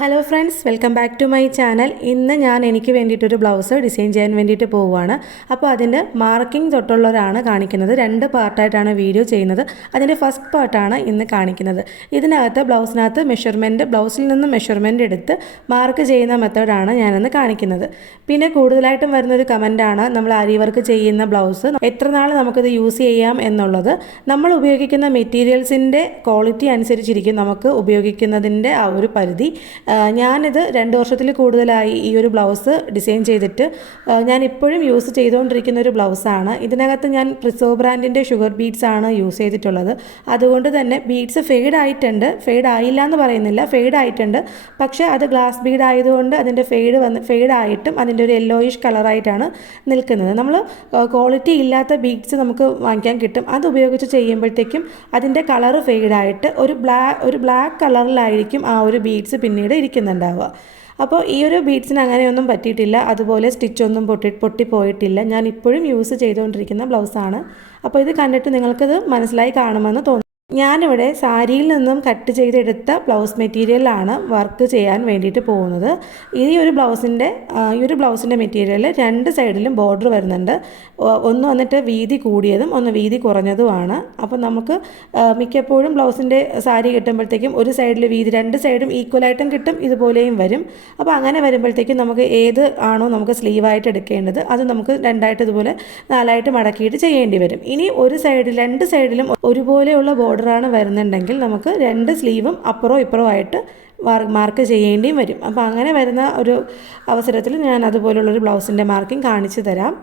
Hello friends welcome back to my channel ഇന്ന് ഞാൻ എനിക്ക് വേണ്ടിയിട്ടൊരു ബ്ലൗസ് ഡിസൈൻ ചെയ്യാൻ വേണ്ടിയിട്ട് പോവുകയാണ്. അപ്പോൾ അതിന്റെ മാർക്കിംഗ് തൊട്ടുള്ളവരാണ് കാണിക്കുന്നത്. രണ്ട് പാർട്ടായിട്ടാണ് വീഡിയോ ചെയ്യുന്നത്. അതിന്റെ ഫസ്റ്റ് പാർട്ടാണ് ഇന്ന് കാണിക്കുന്നത്. ഇതിനകത്ത് ബ്ലൗസിനകത്ത് മെഷർമെന്റ് ബ്ലൗസിൽ നിന്ന് മെഷർമെന്റ് എടുത്ത് മാർക്ക് ചെയ്യുന്ന മെത്തേഡാണ് ഞാനിന്ന് കാണിക്കുന്നത്. പിന്നെ കൂടുതലായിട്ടും വരുന്നൊരു കമന്റാണ് നമ്മൾ അരി വർക്ക് ചെയ്യുന്ന ബ്ലൗസ് എത്ര നാൾ നമുക്കിത് യൂസ് ചെയ്യാം എന്നുള്ളത്? നമ്മൾ ഉപയോഗിക്കുന്ന മെറ്റീരിയൽസിന്റെ ക്വാളിറ്റി അനുസരിച്ചിരിക്കും നമുക്ക് ഉപയോഗിക്കുന്നതിന്റെ ആ ഒരു പരിധി. ഞാനിത് രണ്ട് വർഷത്തിൽ കൂടുതലായി ഈ ഒരു ബ്ലൗസ് ഡിസൈൻ ചെയ്തിട്ട് ഞാൻ ഇപ്പോഴും യൂസ് ചെയ്തുകൊണ്ടിരിക്കുന്ന ഒരു ബ്ലൗസാണ്. ഇതിനകത്ത് ഞാൻ പ്രിസോ ബ്രാൻഡിന്റെ ഷുഗർ ബീഡ്സ് ആണ് യൂസ് ചെയ്തിട്ടുള്ളത്. അതുകൊണ്ട് തന്നെ ബീഡ്സ് ഫെയ്ഡ് ആയിട്ടുണ്ട്. ഫെയ്ഡ് ആയില്ല എന്ന് പറയുന്നില്ല. ഫെയ്ഡ് ആയിട്ടുണ്ട്. പക്ഷേ അത് ഗ്ലാസ് ബീഡ് ആയതുകൊണ്ട് അതിന്റെ ഫെയ്ഡ് വന്ന് ഫെയ്ഡ് ആയിട്ടും അതിന്റെ ഒരു യെല്ലോയിഷ് കളറായിട്ടാണ് നിൽക്കുന്നത്. നമ്മൾ ക്വാളിറ്റി ഇല്ലാത്ത ബീഡ്സ് നമുക്ക് വാങ്ങിക്കാൻ കിട്ടും. അത് ഉപയോഗിച്ച് ചെയ്യുമ്പോഴത്തേക്കും അതിന്റെ കളറ് ഫെയ്ഡായിട്ട് ഒരു ബ്ലാ ഒരു ബ്ലാക്ക് കളറിലായിരിക്കും ആ ഒരു ബീഡ്സ് പിന്നീട് ഇരിക്കുന്നുണ്ടാവുക. അപ്പോൾ ഈ ഒരു ബീഡ്സിന് അങ്ങനെയൊന്നും പറ്റിയിട്ടില്ല. അതുപോലെ സ്റ്റിച്ചൊന്നും പൊട്ടി പൊട്ടിപ്പോയിട്ടില്ല. ഞാൻ ഇപ്പോഴും യൂസ് ചെയ്തുകൊണ്ടിരിക്കുന്ന ബ്ലൗസാണ് അപ്പോൾ ഇത് കണ്ടിട്ട് നിങ്ങൾക്കത് മനസ്സിലായി കാണുമെന്ന് തോന്നുന്നു. ഞാനിവിടെ സാരിയിൽ നിന്നും കട്ട് ചെയ്തെടുത്ത ബ്ലൗസ് മെറ്റീരിയലാണ് വർക്ക് ചെയ്യാൻ വേണ്ടിയിട്ട് പോകുന്നത്. ഈ ഒരു ബ്ലൗസിന്റെ ഈ ഒരു ബ്ലൗസിന്റെ മെറ്റീരിയൽ രണ്ട് സൈഡിലും ബോർഡർ വരുന്നുണ്ട്. ഒന്ന് വന്നിട്ട് വീതി കൂടിയതും ഒന്ന് വീതി കുറഞ്ഞതുമാണ്. അപ്പോൾ നമുക്ക് മിക്കപ്പോഴും ബ്ലൗസിന്റെ സാരി കിട്ടുമ്പോഴത്തേക്കും ഒരു സൈഡിൽ വീതി രണ്ട് സൈഡും ഈക്വലായിട്ടും കിട്ടും ഇതുപോലെയും വരും. അപ്പോൾ അങ്ങനെ വരുമ്പോഴത്തേക്കും നമുക്ക് ഏത് ആണോ നമുക്ക് സ്ലീവായിട്ട് എടുക്കേണ്ടത് അത് നമുക്ക് രണ്ടായിട്ട് ഇതുപോലെ നാലായിട്ട് മടക്കിയിട്ട് ചെയ്യേണ്ടി വരും. ഇനി ഒരു സൈഡിൽ രണ്ട് സൈഡിലും ഒരുപോലെയുള്ള ബോർഡറാണ് വരുന്നുണ്ടെങ്കിൽ നമുക്ക് രണ്ട് സ്ലീവും അപ്പുറവും ഇപ്പുറവും ആയിട്ട് മാർക്ക് ചെയ്യേണ്ടിയും വരും. അപ്പോൾ അങ്ങനെ വരുന്ന ഒരു അവസരത്തിൽ ഞാൻ അതുപോലുള്ളൊരു ബ്ലൗസിന്റെ മാർക്കിംഗ് കാണിച്ചു തരാം.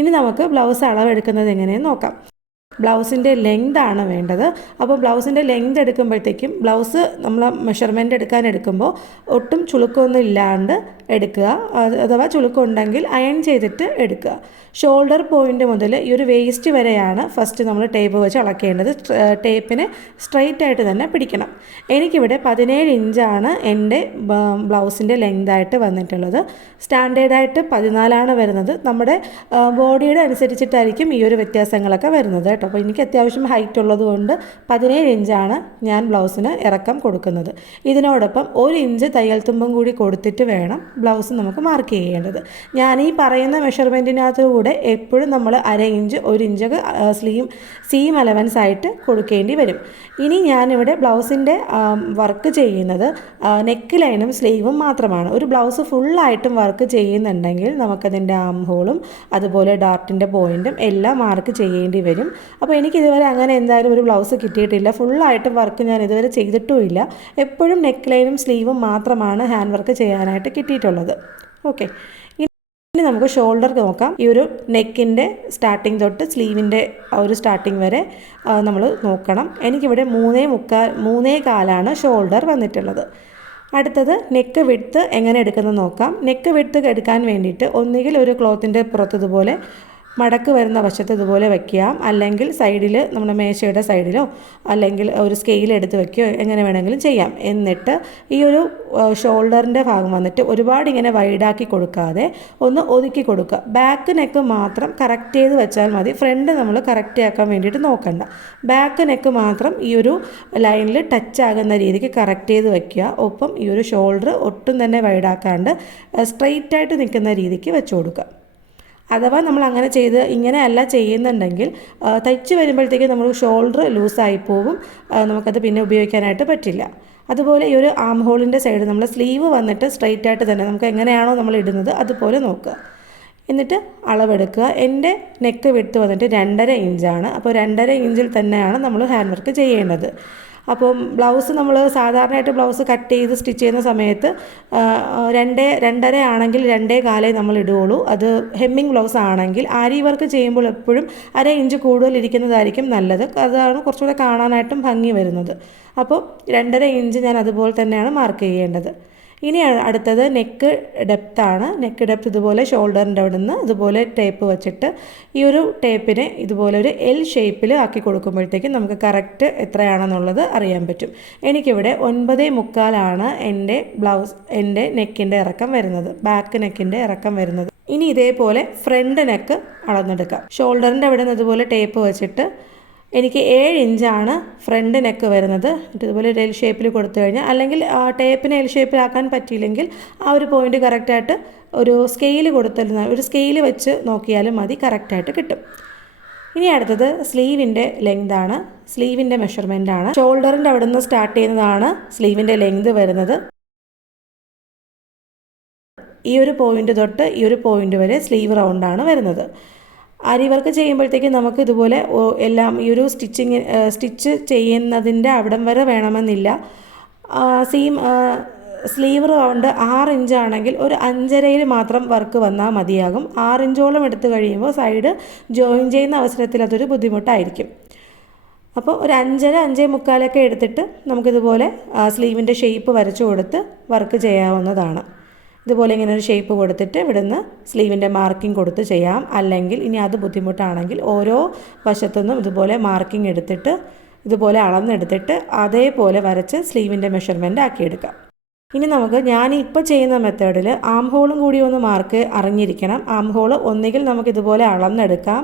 ഇനി നമുക്ക് ബ്ലൗസ് അളവെടുക്കുന്നത് എങ്ങനെയെന്ന് നോക്കാം. ബ്ലൗസിന്റെ ലെങ്ത് ആണ് വേണ്ടത്. അപ്പോൾ ബ്ലൗസിന്റെ ലെങ്ത് എടുക്കുമ്പോഴത്തേക്കും ബ്ലൗസ് നമ്മൾ മെഷർമെന്റ് എടുക്കാൻ എടുക്കുമ്പോൾ ഒട്ടും ചുളുക്കമൊന്നും ഇല്ലാണ്ട് എടുക്കുക. അഥവാ ചുളുക്കുണ്ടെങ്കിൽ അയൺ ചെയ്തിട്ട് എടുക്കുക. ഷോൾഡർ പോയിന്റ് മുതൽ ഈ ഒരു വേസ്റ്റ് വരെയാണ് ഫസ്റ്റ് നമ്മൾ ടേപ്പ് വെച്ച് അളക്കേണ്ടത്. ടേപ്പിന് സ്ട്രെയിറ്റ് ആയിട്ട് തന്നെ പിടിക്കണം. എനിക്കിവിടെ പതിനേഴ് ഇഞ്ചാണ് എന്റെ ബ്ലൗസിന്റെ ലെങ്ത് ആയിട്ട് വന്നിട്ടുള്ളത്. സ്റ്റാൻഡേർഡായിട്ട് പതിനാലാണ് വരുന്നത്. നമ്മുടെ ബോഡിയുടെ അനുസരിച്ചിട്ടായിരിക്കും ഈ ഒരു വ്യത്യാസങ്ങളൊക്കെ വരുന്നത് കേട്ടോ. അപ്പോൾ എനിക്ക് അത്യാവശ്യം ഹൈറ്റ് ഉള്ളതുകൊണ്ട് പതിനേഴ് ഇഞ്ചാണ് ഞാൻ ബ്ലൗസിന് ഇറക്കം കൊടുക്കുന്നത്. ഇതിനോടൊപ്പം ഒരു ഇഞ്ച് തയ്യൽ തുമ്പം കൂടി കൊടുത്തിട്ട് വേണം ബ്ലൗസ് നമുക്ക് മാർക്ക് ചെയ്യേണ്ടത്. ഞാൻ ഈ പറയുന്ന മെഷർമെന്റിനകത്ത് കൂടെ എപ്പോഴും നമ്മൾ അര ഇഞ്ച് ഒരു ഇഞ്ചൊക്കെ സ്ലീം സീം അലവൻസ് ആയിട്ട് കൊടുക്കേണ്ടി വരും. ഇനി ഞാനിവിടെ ബ്ലൗസിന്റെ വർക്ക് ചെയ്യുന്നത് നെക്ക് ലൈനും സ്ലീവും മാത്രമാണ്. ഒരു ബ്ലൗസ് ഫുള്ളായിട്ടും വർക്ക് ചെയ്യുന്നുണ്ടെങ്കിൽ നമുക്കതിന്റെ ആം ഹോളും അതുപോലെ ഡാർട്ടിന്റെ പോയിന്റും എല്ലാം മാർക്ക് ചെയ്യേണ്ടി വരും. അപ്പോൾ എനിക്കിതുവരെ അങ്ങനെ എന്തായാലും ഒരു ബ്ലൗസ് കിട്ടിയിട്ടില്ല. ഫുള്ളായിട്ട് വർക്ക് ഞാൻ ഇതുവരെ ചെയ്തിട്ടുമില്ല. എപ്പോഴും നെക്ക് ലൈനും സ്ലീവും മാത്രമാണ് ഹാൻഡ് വർക്ക് ചെയ്യാനായിട്ട് കിട്ടിയിട്ടുള്ളത്. ഓക്കെ. ഇനി നമുക്ക് ഷോൾഡർ നോക്കാം. ഈ ഒരു നെക്കിന്റെ സ്റ്റാർട്ടിങ് തൊട്ട് സ്ലീവിന്റെ ഒരു സ്റ്റാർട്ടിങ് വരെ നമ്മൾ നോക്കണം. എനിക്കിവിടെ മൂന്നേ മുക്കാൽ മൂന്നേ കാലാണ് ഷോൾഡർ വന്നിട്ടുള്ളത്. അടുത്തത് നെക്ക് വിട്ത്ത് എങ്ങനെ എടുക്കുന്നത് നോക്കാം. നെക്ക് വിട്ത്ത് എടുക്കാൻ വേണ്ടിയിട്ട് ഒന്നുകിൽ ഒരു ക്ലോത്തിന്റെ പുറത്ത് ഇതുപോലെ മടക്ക് വരുന്ന വശത്ത് ഇതുപോലെ വെക്കാം അല്ലെങ്കിൽ സൈഡിൽ നമ്മുടെ മേശയുടെ സൈഡിലോ അല്ലെങ്കിൽ ഒരു സ്കെയിൽ എടുത്ത് വെക്കുകയോ എങ്ങനെ വേണമെങ്കിലും ചെയ്യാം. എന്നിട്ട് ഈ ഒരു ഷോൾഡറിന്റെ ഭാഗം വന്നിട്ട് ഒരുപാട് ഇങ്ങനെ വൈഡാക്കി കൊടുക്കാതെ ഒന്ന് ഒതുക്കി കൊടുക്കുക. ബാക്ക് നെക്ക് മാത്രം കറക്റ്റ് ചെയ്ത് വെച്ചാൽ മതി. ഫ്രണ്ട് നമ്മൾ കറക്റ്റ് ആക്കാൻ വേണ്ടിയിട്ട് നോക്കണ്ട. ബാക്ക് നെക്ക് മാത്രം ഈ ഒരു ലൈനിൽ ടച്ച് ആകുന്ന രീതിക്ക് കറക്റ്റ് ചെയ്ത് വെക്കുക. ഒപ്പം ഈ ഒരു ഷോൾഡർ ഒട്ടും തന്നെ വൈഡാക്കാണ്ട് സ്ട്രെയിറ്റ് ആയിട്ട് നിൽക്കുന്ന രീതിക്ക് വെച്ച് കൊടുക്കുക. അഥവാ നമ്മൾ അങ്ങനെ ചെയ്ത് ഇങ്ങനെയല്ല ചെയ്യുന്നുണ്ടെങ്കിൽ തയ്ച്ച് വരുമ്പോഴത്തേക്ക് നമ്മൾ ഷോൾഡർ ലൂസായി പോകും നമുക്കത് പിന്നെ ഉപയോഗിക്കാനായിട്ട് പറ്റില്ല. അതുപോലെ ഈ ഒരു ആം ഹോളിന്റെ സൈഡ് നമ്മൾ സ്ലീവ് വന്നിട്ട് സ്ട്രെയിറ്റ് ആയിട്ട് തന്നെ നമുക്ക് എങ്ങനെയാണോ നമ്മൾ ഇടുന്നത് അതുപോലെ നോക്കുക. എന്നിട്ട് അളവെടുക്കുക. എന്റെ നെക്ക് വിട്ട് വന്നിട്ട് രണ്ടര ഇഞ്ചാണ്. അപ്പോൾ രണ്ടര ഇഞ്ചിൽ തന്നെയാണ് നമ്മൾ ഹാൻഡ് വർക്ക് ചെയ്യേണ്ടത്. അപ്പം ബ്ലൗസ് നമ്മൾ സാധാരണയായിട്ട് ബ്ലൗസ് കട്ട് ചെയ്ത് സ്റ്റിച്ച് ചെയ്യുന്ന സമയത്ത് രണ്ടേ രണ്ടര ആണെങ്കിൽ രണ്ടേ കാലേ നമ്മൾ ഇടുകയുള്ളൂ. അത് ഹെമ്മിങ് ബ്ലൗസ് ആണെങ്കിൽ ആരി വർക്ക് ചെയ്യുമ്പോൾ എപ്പോഴും അര ഇഞ്ച് കൂടുതൽ ഇരിക്കുന്നതായിരിക്കും നല്ലത്. അതാണ് കുറച്ചുകൂടെ കാണാനായിട്ടും ഭംഗി വരുന്നത്. അപ്പോൾ രണ്ടര ഇഞ്ച് ഞാൻ അതുപോലെ തന്നെയാണ് മാർക്ക് ചെയ്യേണ്ടത്. ഇനി അടുത്തത് നെക്ക് ഡെപ്താണ് നെക്ക് ഡെപ്ത് ഇതുപോലെ ഷോൾഡറിന്റെ അവിടെ നിന്ന് ഇതുപോലെ ടേപ്പ് വെച്ചിട്ട് ഈ ഒരു ടേപ്പിനെ ഇതുപോലെ ഒരു എൽ ഷേപ്പിൽ ആക്കി കൊടുക്കുമ്പോഴത്തേക്കും നമുക്ക് കറക്റ്റ് എത്രയാണെന്നുള്ളത് അറിയാൻ പറ്റും. എനിക്കിവിടെ ഒൻപത് മുക്കാലാണ് എന്റെ ബ്ലൗസ് എന്റെ നെക്കിന്റെ ഇറക്കം വരുന്നത്. ബാക്ക് നെക്കിന്റെ ഇറക്കം വരുന്നത്. ഇനി ഇതേപോലെ ഫ്രണ്ട് നെക്ക് അളന്നെടുക്കാം. ഷോൾഡറിന്റെ അവിടെ നിന്ന് ഇതുപോലെ ടേപ്പ് വെച്ചിട്ട് എനിക്ക് ഏഴ് ഇഞ്ചാണ് ഫ്രണ്ട് നെക്ക് വരുന്നത്. ഇതുപോലെ ഒരു എൽ ഷേപ്പിൽ കൊടുത്തു കഴിഞ്ഞാൽ അല്ലെങ്കിൽ ടേപ്പിനെ എൽ ഷേപ്പിലാക്കാൻ പറ്റിയില്ലെങ്കിൽ ആ ഒരു പോയിന്റ് കറക്റ്റായിട്ട് ഒരു സ്കെയിൽ കൊടുത്തിരുന്ന ഒരു സ്കെയിൽ വെച്ച് നോക്കിയാലും മതി കറക്റ്റായിട്ട് കിട്ടും. ഇനി അടുത്തത് സ്ലീവിന്റെ ലെങ്ത് ആണ്. സ്ലീവിന്റെ മെഷർമെന്റ് ആണ്. ഷോൾഡറിന്റെ അവിടെ നിന്ന് സ്റ്റാർട്ട് ചെയ്യുന്നതാണ് സ്ലീവിന്റെ ലെങ്ത് വരുന്നത്. ഈ ഒരു പോയിന്റ് തൊട്ട് ഈ ഒരു പോയിന്റ് വരെ സ്ലീവ് റൗണ്ടാണ് വരുന്നത്. അരി വർക്ക് ചെയ്യുമ്പോഴത്തേക്കും നമുക്ക് ഇതുപോലെ എല്ലാം ഈ ഒരു സ്റ്റിച്ചിങ് സ്റ്റിച്ച് ചെയ്യുന്നതിന്റെ അവിടം വരെ വേണമെന്നില്ല. സീം സ്ലീവ് റൗണ്ട് ആറ് ഇഞ്ചാണെങ്കിൽ ഒരു അഞ്ചരയിൽ മാത്രം വർക്ക് വന്നാൽ മതിയാകും. ആറ് ഇഞ്ചോളം എടുത്തു കഴിയുമ്പോൾ സൈഡ് ജോയിൻ ചെയ്യുന്ന അവസരത്തിൽ അതൊരു ബുദ്ധിമുട്ടായിരിക്കും. അപ്പോൾ ഒരു അഞ്ചര അഞ്ചേ മുക്കാലൊക്കെ എടുത്തിട്ട് നമുക്കിതുപോലെ സ്ലീവിന്റെ ഷേപ്പ് വരച്ചു കൊടുത്ത് വർക്ക് ചെയ്യാവുന്നതാണ്. ഇതുപോലെ ഇങ്ങനെ ഒരു ഷേപ്പ് കൊടുത്തിട്ട് ഇവിടുന്ന് സ്ലീവിന്റെ മാർക്കിംഗ് കൊടുത്ത് ചെയ്യാം. അല്ലെങ്കിൽ ഇനി അത് ബുദ്ധിമുട്ടാണെങ്കിൽ ഓരോ വശത്തുനിന്നും ഇതുപോലെ മാർക്കിംഗ് എടുത്തിട്ട് ഇതുപോലെ അളന്നെടുത്തിട്ട് അതേപോലെ വരച്ച് സ്ലീവിന്റെ മെഷർമെന്റ് ആക്കിയെടുക്കാം. ഇനി നമുക്ക് ഞാൻ ഇപ്പോൾ ചെയ്യുന്ന മെത്തേഡിൽ ആം ഹോളും കൂടി ഒന്ന് മാർക്ക് അറിഞ്ഞിരിക്കണം. ആം ഹോൾ ഒന്നുകിൽ നമുക്ക് ഇതുപോലെ അളന്നെടുക്കാം.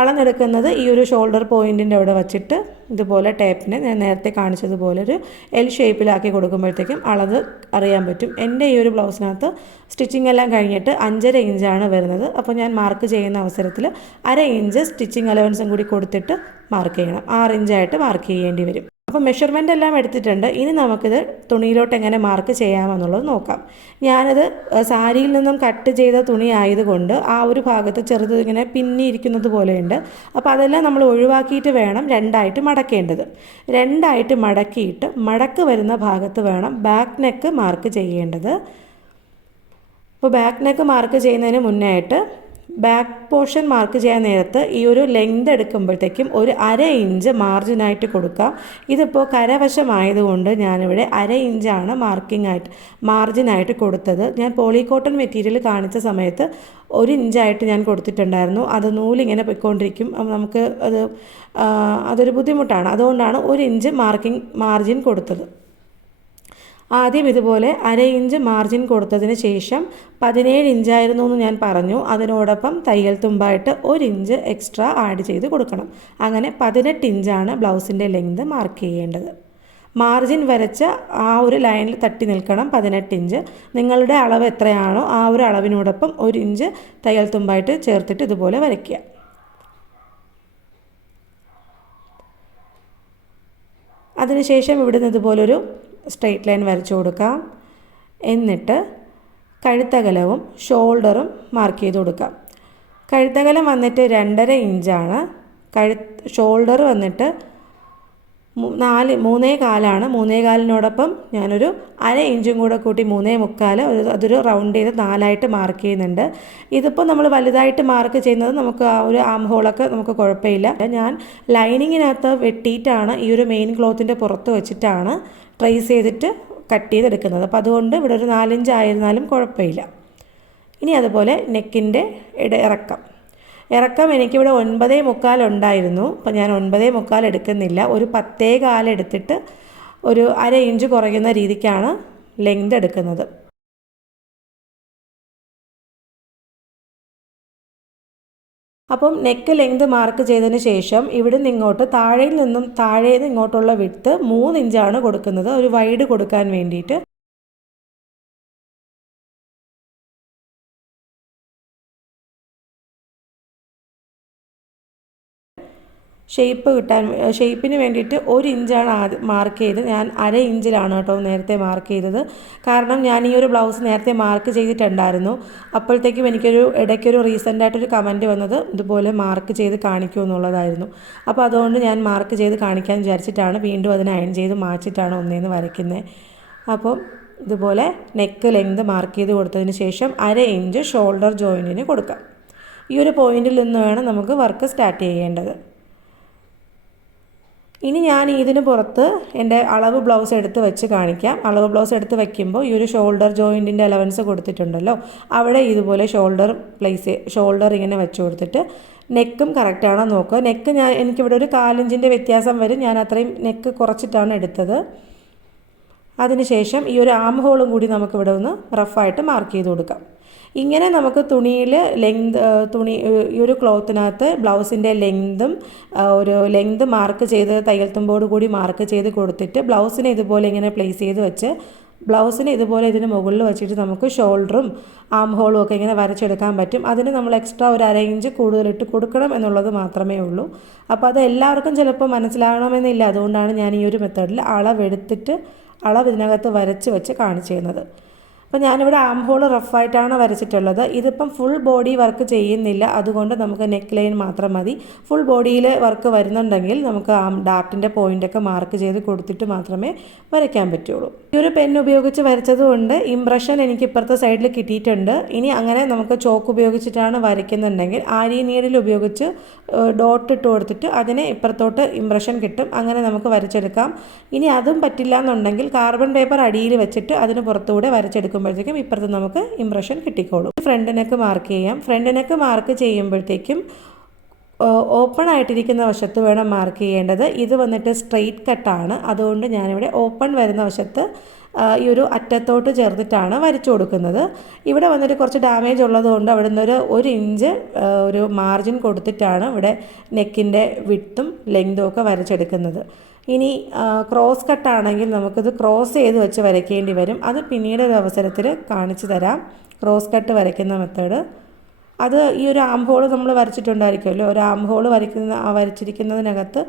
അളന്നെടുക്കുന്നത് ഈ ഒരു ഷോൾഡർ പോയിന്റിന്റെ അവിടെ വച്ചിട്ട് ഇതുപോലെ ടേപ്പിനെ ഞാൻ നേരത്തെ കാണിച്ചതുപോലെ ഒരു എൽ ഷേപ്പിലാക്കി കൊടുക്കുമ്പോഴത്തേക്കും അളവ് അറിയാൻ പറ്റും. എന്റെ ഈ ഒരു ബ്ലൗസിനകത്ത് സ്റ്റിച്ചിങ് എല്ലാം കഴിഞ്ഞിട്ട് അഞ്ചര ഇഞ്ചാണ് വരുന്നത്. അപ്പോൾ ഞാൻ മാർക്ക് ചെയ്യുന്ന അവസരത്തിൽ അര ഇഞ്ച് സ്റ്റിച്ചിങ് അലവൻസും കൂടി കൊടുത്തിട്ട് മാർക്ക് ചെയ്യണം. ആറ് ഇഞ്ചായിട്ട് മാർക്ക് ചെയ്യേണ്ടി വരും. അപ്പോൾ മെഷർമെന്റ് എല്ലാം എടുത്തിട്ടുണ്ട്. ഇനി നമുക്കിത് തുണിയിലോട്ട് എങ്ങനെ മാർക്ക് ചെയ്യാമെന്നുള്ളത് നോക്കാം. ഞാനത് സാരിയിൽ നിന്നും കട്ട് ചെയ്ത തുണി ആയതുകൊണ്ട് ആ ഒരു ഭാഗത്ത് ചെറുത് ഇങ്ങനെ പിന്നിയിരിക്കുന്നത് പോലെയുണ്ട്. അപ്പോൾ അതെല്ലാം നമ്മൾ ഒഴിവാക്കിയിട്ട് വേണം രണ്ടായിട്ട് മടക്കേണ്ടത്. രണ്ടായിട്ട് മടക്കിയിട്ട് മടക്ക് വരുന്ന ഭാഗത്ത് വേണം ബാക്ക് നെക്ക് മാർക്ക് ചെയ്യേണ്ടത്. അപ്പോൾ ബാക്ക് നെക്ക് മാർക്ക് ചെയ്യുന്നതിന് മുന്നേ ആയിട്ട് ബാക്ക് പോർഷൻ മാർക്ക് ചെയ്യാൻ നേരത്ത് ഈ ഒരു ലെങ്ത് എടുക്കുമ്പോഴത്തേക്കും ഒരു അര ഇഞ്ച് മാർജിനായിട്ട് കൊടുക്കാം. ഇതിപ്പോൾ കരവശമായതുകൊണ്ട് ഞാനിവിടെ അര ഇഞ്ചാണ് മാർക്കിംഗ് ആയിട്ട് മാർജിനായിട്ട് കൊടുത്തത്. ഞാൻ പോളികോട്ടൺ മെറ്റീരിയൽ കാണിച്ച സമയത്ത് ഒരു ഇഞ്ചായിട്ട് ഞാൻ കൊടുത്തിട്ടുണ്ടായിരുന്നു. അത് നൂലിങ്ങനെ പോയിക്കൊണ്ടിരിക്കും. നമുക്ക് അത് അതൊരു ബുദ്ധിമുട്ടാണ്. അതുകൊണ്ടാണ് ഒരു ഇഞ്ച് മാർക്കിംഗ് മാർജിൻ കൊടുത്തത്. ആദ്യം ഇതുപോലെ അര ഇഞ്ച് മാർജിൻ കൊടുത്തതിന് ശേഷം പതിനേഴ് ഇഞ്ചായിരുന്നു എന്ന് ഞാൻ പറഞ്ഞു. അതിനോടൊപ്പം തയ്യൽ തുമ്പായിട്ട് ഒരു ഇഞ്ച് എക്സ്ട്രാ ആഡ് ചെയ്ത് കൊടുക്കണം. അങ്ങനെ പതിനെട്ട് ഇഞ്ചാണ് ബ്ലൗസിന്റെ ലെങ്ത് മാർക്ക് ചെയ്യേണ്ടത്. മാർജിൻ വരച്ച ആ ഒരു ലൈനിൽ തട്ടി നിൽക്കണം പതിനെട്ട് ഇഞ്ച്. നിങ്ങളുടെ അളവ് എത്രയാണോ ആ ഒരു അളവിനോടൊപ്പം ഒരു ഇഞ്ച് തയ്യൽ തുമ്പായിട്ട് ചേർത്തിട്ട് ഇതുപോലെ വരയ്ക്കുക. അതിനുശേഷം ഇവിടുന്ന് ഇതുപോലൊരു സ്ട്രെയിറ്റ് ലൈൻ വരച്ചു കൊടുക്കാം എന്നിട്ട് കഴുത്തകലവും ഷോൾഡറും മാർക്ക് ചെയ്ത് കൊടുക്കാം കഴുത്തകലം വന്നിട്ട് രണ്ടര ഇഞ്ചാണ്. കഴു ഷോൾഡർ വന്നിട്ട് നാല് മൂന്നേ കാലാണ്. മൂന്നേ കാലിനോടൊപ്പം ഞാനൊരു അര ഇഞ്ചും കൂടെ കൂട്ടി മൂന്നേ മുക്കാൽ അതൊരു റൗണ്ട് ചെയ്ത് നാലായിട്ട് മാർക്ക് ചെയ്യുന്നുണ്ട്. ഇതിപ്പോൾ നമ്മൾ വലുതായിട്ട് മാർക്ക് ചെയ്യുന്നത് നമുക്ക് ആ ഒരു ആം ഹോളൊക്കെ നമുക്ക് കുഴപ്പമില്ല. ഞാൻ ലൈനിങ്ങിനകത്ത് വെട്ടിയിട്ടാണ് ഈ ഒരു മെയിൻ ക്ലോത്തിന്റെ പുറത്ത് വെച്ചിട്ടാണ് ട്രേസ് ചെയ്തിട്ട് കട്ട് ചെയ്തെടുക്കുന്നത്. അപ്പോൾ അതുകൊണ്ട് ഇവിടെ ഒരു നാലിഞ്ച് ആയിരുന്നാലും കുഴപ്പമില്ല. ഇനി അതുപോലെ നെക്കിന്റെ ഇട ഇറക്കം. ഇറക്കം എനിക്കിവിടെ ഒൻപതേ മുക്കാൽ ഉണ്ടായിരുന്നു. അപ്പോൾ ഞാൻ ഒൻപതേ മുക്കാൽ എടുക്കുന്നില്ല. ഒരു പത്തേ കാലെടുത്തിട്ട് ഒരു അര ഇഞ്ച് കുറയുന്ന രീതിക്കാണ് ലെങ്ത് എടുക്കുന്നത്. അപ്പം നെക്ക് ലെങ്ത് മാർക്ക് ചെയ്തതിന് ശേഷം ഇവിടെ നിന്ന് ഇങ്ങോട്ട് താഴെ നിന്ന് ഇങ്ങോട്ടുള്ള വിട്ത്ത് മൂന്ന് ഇഞ്ചാണ് കൊടുക്കുന്നത്. ഒരു വൈഡ് കൊടുക്കാൻ വേണ്ടിയിട്ട്. ഷേപ്പ് കിട്ടാൻ ഷേപ്പിന് വേണ്ടിയിട്ട് ഒരു ഇഞ്ചാണ് ആദ്യം മാർക്ക് ചെയ്ത്. ഞാൻ അര ഇഞ്ചിലാണ് കേട്ടോ നേരത്തെ മാർക്ക് ചെയ്തത്. കാരണം ഞാൻ ഈ ഒരു ബ്ലൗസ് നേരത്തെ മാർക്ക് ചെയ്തിട്ടുണ്ടായിരുന്നു. അപ്പോഴത്തേക്കും എനിക്കൊരു ഇടയ്ക്കൊരു റീസെന്റായിട്ടൊരു കമന്റ് വന്നത് ഇതുപോലെ മാർക്ക് ചെയ്ത് കാണിക്കൂ എന്നുള്ളതായിരുന്നു. അപ്പോൾ അതുകൊണ്ട് ഞാൻ മാർക്ക് ചെയ്ത് കാണിക്കാൻ വിചാരിച്ചിട്ടാണ് വീണ്ടും അതിനെ അയൺ ചെയ്ത് മാച്ചിട്ടാണ് ഒന്നേന്ന് വരയ്ക്കുന്നത് അപ്പോൾ ഇതുപോലെ നെക്ക് ലെങ്ത് മാർക്ക് ചെയ്ത് കൊടുത്തതിന് ശേഷം അര ഇഞ്ച് ഷോൾഡർ ജോയിന്റിന് കൊടുക്കാം. ഈ ഒരു പോയിന്റിൽ നിന്ന് വേണം നമുക്ക് വർക്ക് സ്റ്റാർട്ട് ചെയ്യേണ്ടത്. ഇനി ഞാൻ ഇതിന് പുറത്ത് എന്റെ അളവ് ബ്ലൗസ് എടുത്ത് വെച്ച് കാണിക്കാം. അളവ് ബ്ലൗസ് എടുത്ത് വെക്കുമ്പോൾ ഈ ഒരു ഷോൾഡർ ജോയിന്റിന്റെ അലവൻസ് കൊടുത്തിട്ടുണ്ടല്ലോ. അവിടെ ഇതുപോലെ ഷോൾഡർ പ്ലേസ് ഷോൾഡർ ഇങ്ങനെ വെച്ച് കൊടുത്തിട്ട് നെക്കും കറക്റ്റാണോ നോക്കുക. നെക്ക് ഞാൻ എനിക്കിവിടെ ഒരു കാലിഞ്ചിന്റെ വ്യത്യാസം വരും. ഞാൻ അത്രയും നെക്ക് കുറച്ചിട്ടാണ് എടുത്തത്. അതിനുശേഷം ഈ ഒരു ആം ഹോളും കൂടി നമുക്കിവിടെ ഒന്ന് റഫായിട്ട് മാർക്ക് ചെയ്ത് കൊടുക്കാം. ഇങ്ങനെ നമുക്ക് തുണിയിൽ ലെങ്ത് തുണി ഈ ഒരു ക്ലോത്തിനകത്ത് ബ്ലൗസിന്റെ ലെങ്തും ഒരു ലെങ്ത് മാർക്ക് ചെയ്ത് തയ്യൽ തുമ്പോട് കൂടി മാർക്ക് ചെയ്ത് കൊടുത്തിട്ട് ബ്ലൗസിനെ ഇതുപോലെ ഇങ്ങനെ പ്ലേസ് ചെയ്ത് വെച്ച് ബ്ലൗസിന് ഇതുപോലെ ഇതിന് മുകളിൽ വെച്ചിട്ട് നമുക്ക് ഷോൾഡറും ആം ഹോളും ഒക്കെ ഇങ്ങനെ വരച്ചെടുക്കാൻ പറ്റും. അതിന് നമ്മൾ എക്സ്ട്രാ ഒരു അര ഇഞ്ച് കൂടുതലിട്ട് കൊടുക്കണം എന്നുള്ളത് മാത്രമേ ഉള്ളൂ. അപ്പോൾ അത് എല്ലാവർക്കും ചിലപ്പോൾ മനസ്സിലാകണമെന്നില്ല. അതുകൊണ്ടാണ് ഞാൻ ഈ ഒരു മെത്തേഡിൽ അളവെടുത്തിട്ട് അളവ് ഇതിനകത്ത് വരച്ച് വെച്ച് കാണിച്ചു തരുന്നത്. അപ്പോൾ ഞാനിവിടെ ആം ഹോൾ റഫായിട്ടാണ് വരച്ചിട്ടുള്ളത്. ഇതിപ്പം ഫുൾ ബോഡി വർക്ക് ചെയ്യുന്നില്ല. അതുകൊണ്ട് നമുക്ക് നെക്ക് ലൈൻ മാത്രം മതി. ഫുൾ ബോഡിയിൽ വർക്ക് വരുന്നുണ്ടെങ്കിൽ നമുക്ക് ആ ഡാർട്ടിന്റെ പോയിന്റൊക്കെ മാർക്ക് ചെയ്ത് കൊടുത്തിട്ട് മാത്രമേ വരയ്ക്കാൻ പറ്റുള്ളൂ. ഈ ഒരു പെൻ ഉപയോഗിച്ച് വരച്ചതുകൊണ്ട് ഇംപ്രഷൻ എനിക്ക് ഇപ്പുറത്തെ സൈഡിൽ കിട്ടിയിട്ടുണ്ട്. ഇനി അങ്ങനെ നമുക്ക് ചോക്ക് ഉപയോഗിച്ചിട്ടാണ് വരയ്ക്കുന്നുണ്ടെങ്കിൽ ആരി നീഡിൽ ഉപയോഗിച്ച് ഡോട്ട് ഇട്ട് കൊടുത്തിട്ട് അതിനെ ഇപ്പുറത്തോട്ട് ഇംപ്രഷൻ കിട്ടും. അങ്ങനെ നമുക്ക് വരച്ചെടുക്കാം. ഇനി അതും പറ്റില്ല എന്നുണ്ടെങ്കിൽ കാർബൺ പേപ്പർ അടിയിൽ വെച്ചിട്ട് അതിന് പുറത്തുകൂടെ വരച്ചെടുക്കും. ചെയ്യുമ്പോഴത്തേക്കും ഇപ്പുറത്ത് നമുക്ക് ഇംപ്രഷൻ കിട്ടിക്കോളും. ഫ്രണ്ട് നെക്ക് മാർക്ക് ചെയ്യാം. ഫ്രണ്ട് നെക്ക് മാർക്ക് ചെയ്യുമ്പോഴത്തേക്കും ഓപ്പൺ ആയിട്ടിരിക്കുന്ന വശത്ത് വേണം മാർക്ക് ചെയ്യേണ്ടത്. ഇത് വന്നിട്ട് സ്ട്രെയിറ്റ് കട്ടാണ് അതുകൊണ്ട് ഞാനിവിടെ ഓപ്പൺ വരുന്ന വശത്ത് ഈ ഒരു അറ്റത്തോട്ട് ചേർത്തിട്ടാണ് വരച്ചു കൊടുക്കുന്നത്. ഇവിടെ വന്നിട്ട് കുറച്ച് ഡാമേജ് ഉള്ളതുകൊണ്ട് അവിടെ നിന്നൊരു ഒരു ഇഞ്ച് ഒരു മാർജിൻ കൊടുത്തിട്ടാണ് ഇവിടെ നെക്കിന്റെ വിട്ടും ലെങ്തും ഒക്കെ വരച്ചെടുക്കുന്നത്. ഇനി ക്രോസ് കട്ടാണെങ്കിൽ നമുക്കിത് ക്രോസ് ചെയ്ത് വെച്ച് വരയ്ക്കേണ്ടി വരും. അത് പിന്നീട് ഒരു അവസരത്തിൽ കാണിച്ചു തരാം. ക്രോസ് കട്ട് വരയ്ക്കുന്ന മെത്തേഡ് അത് ഈ ഒരു ആം ഹോൾ നമ്മൾ വരച്ചിട്ടുണ്ടായിരിക്കുമല്ലോ. ഒരു ആം ഹോൾ വരയ്ക്കുന്ന വരച്ചിരിക്കുന്നതിനകത്ത്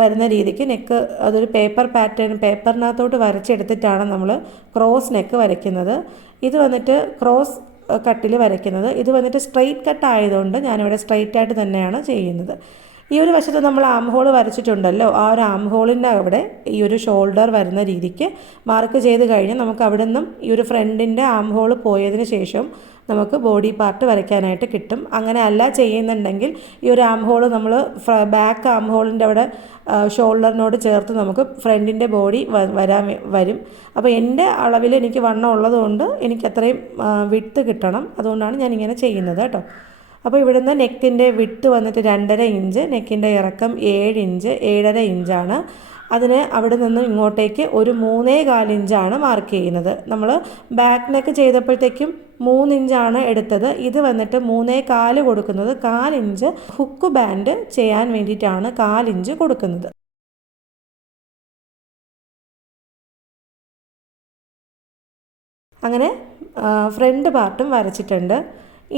വരുന്ന രീതിക്ക് നെക്ക് അതൊരു പേപ്പർ പാറ്റേൺ പേപ്പറിനകത്തോട്ട് വരച്ചെടുത്തിട്ടാണ് നമ്മൾ ക്രോസ് നെക്ക് വരയ്ക്കുന്നത്. ഇത് വന്നിട്ട് ക്രോസ് കട്ടിൽ വരയ്ക്കുന്നത്. ഇത് വന്നിട്ട് സ്ട്രെയിറ്റ് കട്ട് ആയതുകൊണ്ട് ഞാനിവിടെ സ്ട്രെയിറ്റ് ആയിട്ട് തന്നെയാണ് ചെയ്യുന്നത്. ഈ ഒരു വശത്ത് നമ്മൾ ആം ഹോൾ വരച്ചിട്ടുണ്ടല്ലോ. ആ ഒരു ആം ഹോളിന്റെ അവിടെ ഈ ഒരു ഷോൾഡർ വരുന്ന രീതിക്ക് മാർക്ക് ചെയ്ത് കഴിഞ്ഞാൽ നമുക്ക് അവിടെ നിന്നും ഈ ഒരു ഫ്രണ്ടിന്റെ ആം ഹോൾ പോയതിന് ശേഷം നമുക്ക് ബോഡി പാർട്ട് വരയ്ക്കാനായിട്ട് കിട്ടും. അങ്ങനെ അല്ല ചെയ്യുന്നുണ്ടെങ്കിൽ ഈ ഒരു ആം ഹോൾ നമ്മൾ ബാക്ക് ആം ഹോളിന്റെ അവിടെ ഷോൾഡറിനോട് ചേർത്ത് നമുക്ക് ഫ്രണ്ടിന്റെ ബോഡി വരാൻ വരും. അപ്പോൾ എന്റെ അളവിൽ എനിക്ക് വണ്ണം ഉള്ളതുകൊണ്ട് എനിക്ക് അത്രയും വിട്ട് കിട്ടണം. അതുകൊണ്ടാണ് ഞാൻ ഇങ്ങനെ ചെയ്യുന്നത് കേട്ടോ. അപ്പോൾ ഇവിടുന്ന് നെക്കിന്റെ വിട്ട് വന്നിട്ട് രണ്ടര ഇഞ്ച് നെക്കിന്റെ ഇറക്കം ഏഴ് ഇഞ്ച് ഏഴര ഇഞ്ചാണ്. അതിന് അവിടെ നിന്ന് ഇങ്ങോട്ടേക്ക് ഒരു മൂന്നേ കാലിഞ്ചാണ് മാർക്ക് ചെയ്യുന്നത്. നമ്മൾ ബാക്ക് നെക്ക് ചെയ്തപ്പോഴത്തേക്കും മൂന്നിഞ്ചാണ് എടുത്തത്. ഇത് വന്നിട്ട് മൂന്നേ കാൽ കൊടുക്കുന്നത് കാലിഞ്ച് ഹുക്ക് ബാൻഡ് ചെയ്യാൻ വേണ്ടിയിട്ടാണ് കാലിഞ്ച് കൊടുക്കുന്നത്. അങ്ങനെ ഫ്രണ്ട് പാർട്ടും വരച്ചിട്ടുണ്ട്.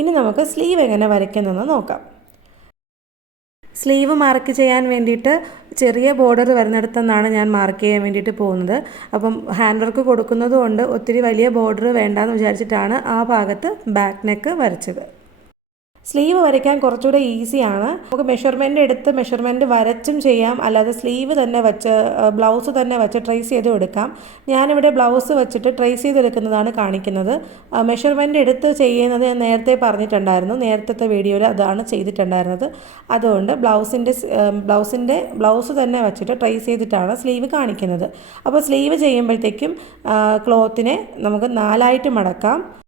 ഇനി നമുക്ക് സ്ലീവ് എങ്ങനെ വരയ്ക്കുന്നതെന്ന് നോക്കാം. സ്ലീവ് മാർക്ക് ചെയ്യാൻ വേണ്ടിയിട്ട് ചെറിയ ബോർഡർ വരുന്നിടത്തുനിന്നാണ് ഞാൻ മാർക്ക് ചെയ്യാൻ വേണ്ടിയിട്ട് പോകുന്നത്. അപ്പം ഹാൻഡ് വർക്ക് കൊടുക്കുന്നതുകൊണ്ട് ഒത്തിരി വലിയ ബോർഡർ വേണ്ടാന്ന് വിചാരിച്ചിട്ടാണ് ആ ഭാഗത്ത് ബാക്ക് നെക്ക് വരച്ചത്. സ്ലീവ് വരയ്ക്കാൻ കുറച്ചുകൂടെ ഈസിയാണ്. നമുക്ക് മെഷർമെന്റ് എടുത്ത് മെഷർമെന്റ് വരച്ചും ചെയ്യാം. അല്ലാതെ സ്ലീവ് തന്നെ വെച്ച് ബ്ലൗസ് തന്നെ വെച്ച് ട്രേസ് ചെയ്ത് എടുക്കാം. ഞാനിവിടെ ബ്ലൗസ് വെച്ചിട്ട് ട്രേസ് ചെയ്തെടുക്കുന്നതാണ് കാണിക്കുന്നത്. മെഷർമെന്റ് എടുത്ത് ചെയ്യുന്നത് ഞാൻ നേരത്തെ പറഞ്ഞിട്ടുണ്ടായിരുന്നു. നേരത്തെ വീഡിയോയിൽ അതാണ് ചെയ്തിട്ടുണ്ടായിരുന്നത്. അതുകൊണ്ട് ബ്ലൗസിന്റെ ബ്ലൗസിന്റെ ബ്ലൗസ് തന്നെ വെച്ചിട്ട് ട്രേസ് ചെയ്തിട്ടാണ് സ്ലീവ് കാണിക്കുന്നത്. അപ്പോൾ സ്ലീവ് ചെയ്യുമ്പോഴത്തേക്കും ക്ലോത്തിനെ നമുക്ക് നാലായിട്ട് മടക്കാം.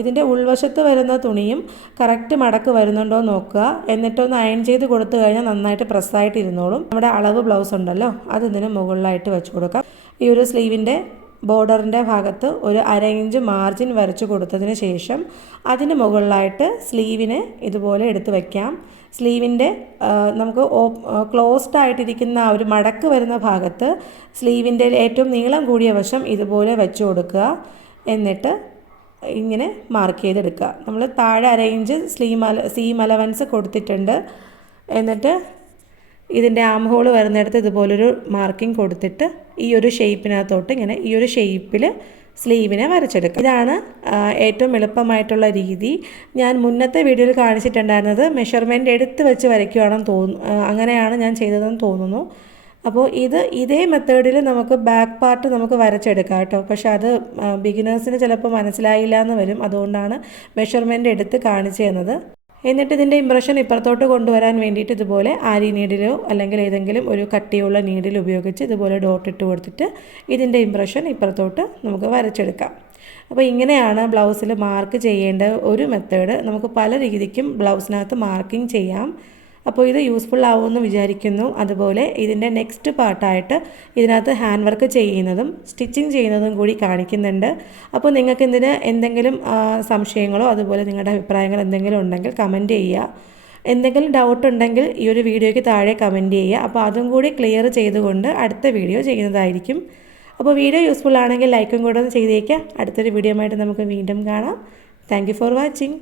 ഇതിന്റെ ഉൾവശത്ത് വരുന്ന തുണിയും കറക്റ്റ് മടക്ക് വരുന്നുണ്ടോ നോക്കുക. എന്നിട്ടൊന്ന് അയൺ ചെയ്ത് കൊടുത്തു കഴിഞ്ഞാൽ നന്നായിട്ട് പ്രസ്സായിട്ട് ഇരുന്നോളും. നമ്മുടെ അളവ് ബ്ലൗസ് ഉണ്ടല്ലോ അത് ഇതിന് മുകളിലായിട്ട് വെച്ച് കൊടുക്കാം. ഈ ഒരു സ്ലീവിന്റെ ബോർഡറിന്റെ ഭാഗത്ത് ഒരു അര ഇഞ്ച് മാർജിൻ വരച്ചു കൊടുത്തതിന് ശേഷം അതിന് മുകളിലായിട്ട് സ്ലീവിനെ ഇതുപോലെ എടുത്ത് വയ്ക്കാം സ്ലീവിന്റെ നമുക്ക് ക്ലോസ്ഡ് ആയിട്ടിരിക്കുന്ന ആ ഒരു മടക്ക് വരുന്ന ഭാഗത്ത് സ്ലീവിന്റെ ഏറ്റവും നീളം കൂടിയ വശം ഇതുപോലെ വെച്ച് കൊടുക്കുക. എന്നിട്ട് ഇങ്ങനെ മാർക്ക് ചെയ്തെടുക്കുക. നമ്മൾ താഴെ അരയിഞ്ച് സ്ലീം അല സീം അലവൻസ് കൊടുത്തിട്ടുണ്ട്. എന്നിട്ട് ഇതിന്റെ ആം ഹോൾ വരുന്നിടത്ത് ഇതുപോലൊരു മാർക്കിംഗ് കൊടുത്തിട്ട് ഈ ഒരു ഷേപ്പിനകത്തോട്ട് ഇങ്ങനെ ഈ ഒരു ഷേപ്പിൽ സ്ലീവിനെ വരച്ചെടുക്കുക. ഇതാണ് ഏറ്റവും എളുപ്പമായിട്ടുള്ള രീതി. ഞാൻ മുന്നത്തെ വീഡിയോയിൽ കാണിച്ചിട്ടുണ്ടായിരുന്നത് മെഷർമെന്റ് എടുത്ത് വെച്ച് വരയ്ക്കുകയാണെന്ന് തോന്നുന്നു അങ്ങനെയാണ് ഞാൻ ചെയ്തതെന്ന് തോന്നുന്നു. അപ്പോൾ ഇത് ഇതേ മെത്തേഡിൽ നമുക്ക് ബാക്ക് പാർട്ട് നമുക്ക് വരച്ചെടുക്കാം കേട്ടോ. പക്ഷേ അത് ബിഗിനേഴ്സിന് ചിലപ്പോൾ മനസ്സിലായില്ല എന്ന് വരും. അതുകൊണ്ടാണ് മെഷർമെന്റ് എടുത്ത് കാണിച്ചു തന്നത്. എന്നിട്ട് ഇതിന്റെ ഇമ്പ്രഷൻ ഇപ്പുറത്തോട്ട് കൊണ്ടുവരാൻ വേണ്ടിയിട്ട് ഇതുപോലെ ആരി നീഡിലോ അല്ലെങ്കിൽ ഏതെങ്കിലും ഒരു കട്ടിയുള്ള നീഡിൽ ഉപയോഗിച്ച് ഇതുപോലെ ഡോട്ട് ഇട്ട് കൊടുത്തിട്ട് ഇതിന്റെ ഇമ്പ്രഷൻ ഇപ്പുറത്തോട്ട് നമുക്ക് വരച്ചെടുക്കാം. അപ്പോൾ ഇങ്ങനെയാണ് ബ്ലൗസിൽ മാർക്ക് ചെയ്യേണ്ട ഒരു മെത്തേഡ് നമുക്ക് പല രീതിക്കും ബ്ലൗസിനകത്ത് മാർക്കിംഗ് ചെയ്യാം. അപ്പോൾ ഇത് യൂസ്ഫുൾ ആവുമെന്ന് വിചാരിക്കുന്നു. അതുപോലെ ഇതിന്റെ നെക്സ്റ്റ് പാർട്ടായിട്ട് ഇതിനകത്ത് ഹാൻഡ് വർക്ക് ചെയ്യുന്നതും സ്റ്റിച്ചിങ് ചെയ്യുന്നതും കൂടി കാണിക്കുന്നുണ്ട്. അപ്പോൾ നിങ്ങൾക്ക് ഇതിന് എന്തെങ്കിലും സംശയങ്ങളോ അതുപോലെ നിങ്ങളുടെ അഭിപ്രായങ്ങൾ എന്തെങ്കിലും ഉണ്ടെങ്കിൽ കമന്റ് ചെയ്യുക. എന്തെങ്കിലും ഡൗട്ട് ഉണ്ടെങ്കിൽ ഈ ഒരു വീഡിയോയ്ക്ക് താഴെ കമന്റ് ചെയ്യുക. അപ്പോൾ അതും കൂടി ക്ലിയർ ചെയ്തുകൊണ്ട് അടുത്ത വീഡിയോ ചെയ്യുന്നതായിരിക്കും. അപ്പോൾ വീഡിയോ യൂസ്ഫുൾ ആണെങ്കിൽ ലൈക്കും കൂടെ ഒന്ന് ചെയ്തേക്കുക അടുത്തൊരു വീഡിയോ ആയിട്ട് നമുക്ക് വീണ്ടും കാണാം. Thank for watching